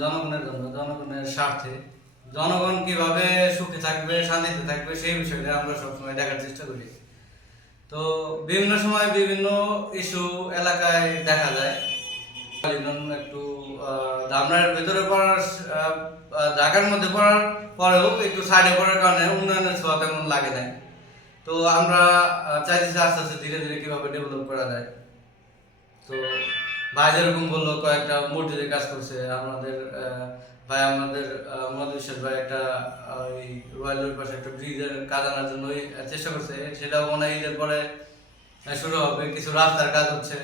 জনগণের জন্য জনগণের স্বার্থে। জনগণ কীভাবে সুখে থাকবে শান্তিতে থাকবে সেই বিষয়টা আমরা সবসময় দেখার চেষ্টা করি। তো বিভিন্ন সময় বিভিন্ন ইস্যু এলাকায় দেখা যায়। একটু আহ, ধামরার ভেতরে পড়ার ঢাকার মধ্যে পড়ার পরেও একটু সাইডে পড়ার কারণে উন্নয়নের ছোঁয়া তেমন লাগে নাই। তো আমরা চাইছি আস্তে আস্তে ধীরে ধীরে কীভাবে ডেভেলপ করা যায়। তো ভাই যেরকম বলল কয়েকটা মসজিদে কাজ করছে আমাদের ভাই আমাদের আহ, মধু বিশ্বাস ভাই একটা ওই রয়্যাল রোড পাশে একটা ব্রিজের কাজ আনার জন্য চেষ্টা করছে। সেটাও মনে হয় ঈদের পরে শুরু হবে কিছু রাস্তার কাজ হচ্ছে।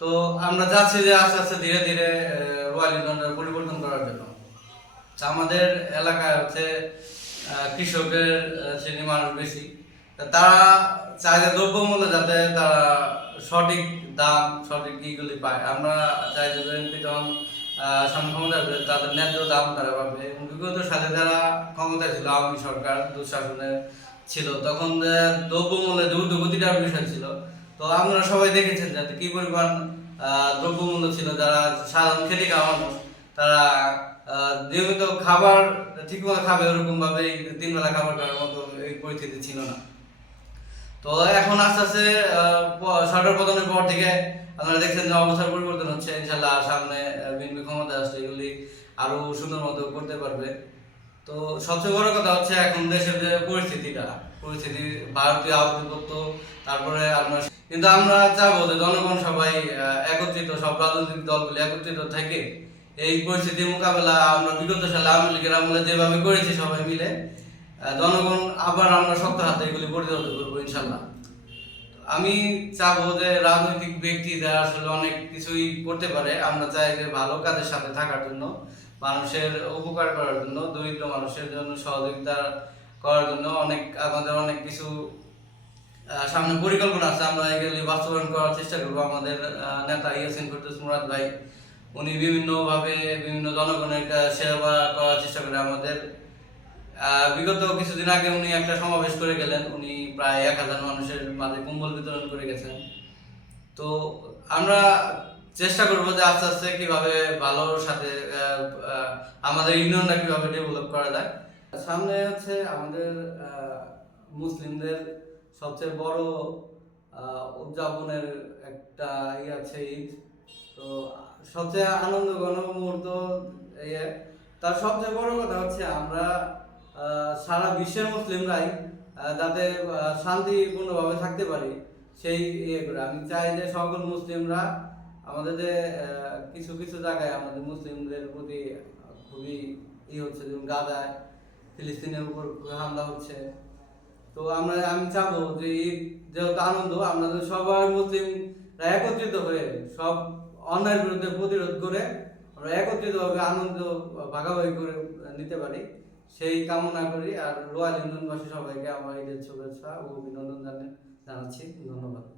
তো আমরা যাচ্ছি যে আস্তে আস্তে ধীরে ধীরে রয়্যাল পরিবর্তন করার জন্য। আমাদের এলাকায় হচ্ছে কৃষকের শ্রেণি মানুষ বেশি। তারা চায় যে দ্রব্যমূল্য যাতে তারা সঠিক দাম, সঠিক ইগুলি পায়, আমরা চাই যে যখন সামনে তাদের ন্যায্য দাম তারা পাবে বিগত সাথে যারা ক্ষমতায় ছিল, আওয়ামী সরকার দুঃশাসনে ছিল, তখন দ্রব্যমূল্যে যে ঊর্ধ্বগতিটার বিষয় ছিল, তো আপনারা সবাই দেখেছেন যাতে কি পরিমাণ দ্রব্যমূল্য ছিল, যারা সাধারণ খেটে খাওয়া মানুষ, তারা নিয়মিত খাবার ঠিকমতো খাবে ওরকম ভাবে তিন বেলা খাবার খাওয়ার মতো এই পরিস্থিতি ছিল না। তো এখন আস্তে আস্তে সরকার পতনের পর থেকে আপনারা দেখছেন যে অবস্থার পরিবর্তন হচ্ছে। ইনশাল্লাহ সামনে বিএনপি ক্ষমতা আসলে এগুলি আরও সুন্দর মতো করতে পারবে। তো সবচেয়ে বড় কথা হচ্ছে এখন দেশের যে পরিস্থিতিটা, পরিস্থিতি ভারতীয় আধিপত্য, তারপরে আপনার কিন্তু আমরা চাবো যে জনগণ সবাই একত্রিত, সব রাজনৈতিক দলগুলি একত্রিত থেকে এই পরিস্থিতি মোকাবেলা আমরা বিগত সালে আওয়ামী লীগের আমলে যেভাবে করেছি সবাই মিলে জনগণ আবার আমরা শক্ত হাতে এগুলি প্রতিহত করব, ইনশাল্লাহ। আমি চাবো যে রাজনৈতিক ব্যক্তি যারা আসলে অনেক কিছুই করতে পারে। আমরা চাই যে ভালো কাজের সাথে থাকার জন্য, মানুষের উপকার করার জন্য, দরিদ্র মানুষের জন্য সহযোগিতা করার জন্য অনেক, আমাদের অনেক কিছু সামনে পরিকল্পনা আছে। আমরা এগুলি বাস্তবায়ন করার চেষ্টা করব। আমাদের নেতা ইয়াসিন ফেরদৌস মুরাদ ভাই, উনি বিভিন্নভাবে বিভিন্ন জনগণের সেবা করার চেষ্টা করে আমাদের বিগত কিছুদিন আগে উনি একটা সমাবেশ করে গেলেন। উনি প্রায় এক হাজার মানুষের মাঝে কম্বল বিতরণ করে গেছেন। তো আমরা চেষ্টা করব যে আস্তে আস্তে কীভাবে ভালোর সাথে আমাদের ইউনিয়নটা কীভাবে ডেভেলপ করা যায়। সামনে হচ্ছে আমাদের মুসলিমদের সবচেয়ে বড় উদযাপনের একটা ইয়ে আছে ঈদ। তো সবচেয়ে আনন্দঘন মুহূর্ত তার সবচেয়ে বড় কথা হচ্ছে আমরা সারা বিশ্বের মুসলিমরাই যাতে শান্তিপূর্ণভাবে থাকতে পারি, সেই ইয়ে করে। আমি চাই যে সকল মুসলিমরা আমাদের যে কিছু কিছু জায়গায় আমাদের মুসলিমদের প্রতি খুবই ই হচ্ছে, যেমন গাজায়, ফিলিস্তিনের উপর হামলা হচ্ছে। তো আমরা, আমি চাবো যে ঈদ যেহেতু আনন্দ যেন সবাই মুসলিমরা একত্রিত হয়ে সব অন্যায়ের বিরুদ্ধে প্রতিরোধ করে আমরা একত্রিতভাবে আনন্দ, ভাগাভাগি করে নিতে পারি। সেই কামনা করি আর রোয়াল ইন্দনবাসী সবাইকে আমার ঈদের শুভেচ্ছা ও অভিনন্দন জানা- জানাচ্ছি। ধন্যবাদ।